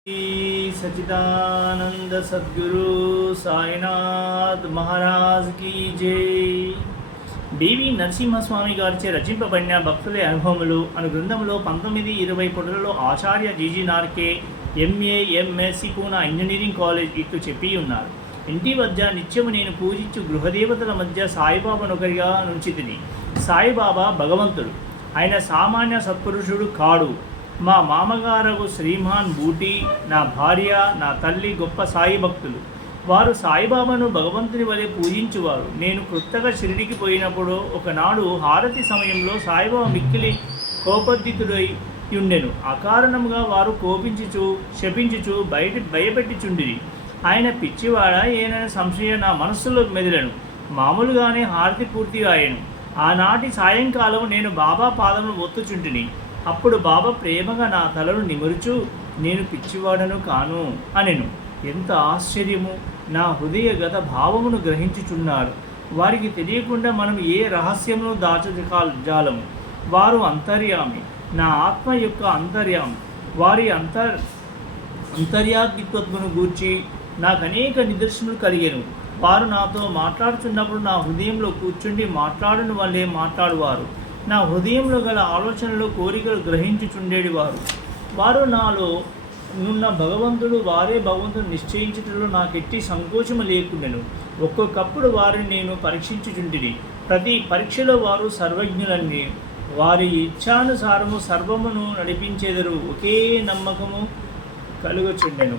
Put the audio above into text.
श्री सच्चिदानंद सद्गुरु సాయినాథ్ మహారాజ్ కీ జై డివి నరసింహస్వామి గారిచే రచింపబడిన భక్తుల అనుభవములు అను గ్రంథంలో పంతొమ్మిది ఇరవై పొడలలో Acharya GG Narke MA MSc Poona engineering college ఇట్లు చెప్పి ఉన్నారు ఇంటి వద్ద నిత్యము నేను పూజించు గృహదేవతల మధ్య సాయిబాబానొకరిగా నుంచితిని సాయిబాబా భగవంతుడు ఆయన సామాన్య సత్పురుషుడు కాడు మా మామగారు శ్రీమాన్ బూటి నా భార్య నా తల్లి గొప్ప సాయి భక్తులు. వారు సాయిబాబాను భగవంతుని వలె పూజించువారు. నేను కొత్తగా షిరిడికి పోయినప్పుడు ఒకనాడు హారతి సమయంలో సాయిబాబా మిక్కిలి కోపద్దితుడై ఉండెను అకారణంగా వారు కోపించుచు శపించుచు బయట భయపెట్టిచుండిరి. ఆయన పిచ్చివాడ ఏనైనా సంశయం నా మనస్సులో మెదిలను. మామూలుగానే హారతి పూర్తి అయ్యాను ఆనాటి సాయంకాలం నేను బాబా పాదమును ఒత్తుచుంటిని. అప్పుడు బాబా ప్రేమగా నా తలను నిమురుచు నేను పిచ్చివాడను కాను అనెను. ఎంత ఆశ్చర్యము! నా హృదయ గత భావమును గ్రహించుచున్నారు వారికి తెలియకుండా మనం ఏ రహస్యమును దాచజాల జాలము వారు అంతర్యామి. నా ఆత్మ యొక్క అంతర్యామి. వారి అంతర్ అంతర్యాత్మిత్వమును గూర్చి నాకు అనేక నిదర్శనలు కలిగాను. వారు నాతో మాట్లాడుతున్నప్పుడు నా హృదయంలో కూర్చుండి మాట్లాడిన వాళ్ళే మాట్లాడువారు. నా హృదయంలో గల ఆలోచనలు కోరికలు గ్రహించుచుండేది వారు వారు నాలో నున్న భగవంతుడు వారే భగవంతుడు నిశ్చయించుటలో నాకు ఎట్టి సంకోచము లేకుండెను. ఒక్కొక్కప్పుడు వారిని నేను పరీక్షించుచుంటిని. ప్రతి పరీక్షలో వారు సర్వజ్ఞులన్నీ. వారి ఇచ్ఛానుసారము సర్వమును నడిపించేదరు ఒకే నమ్మకము కలుగుచుండెను.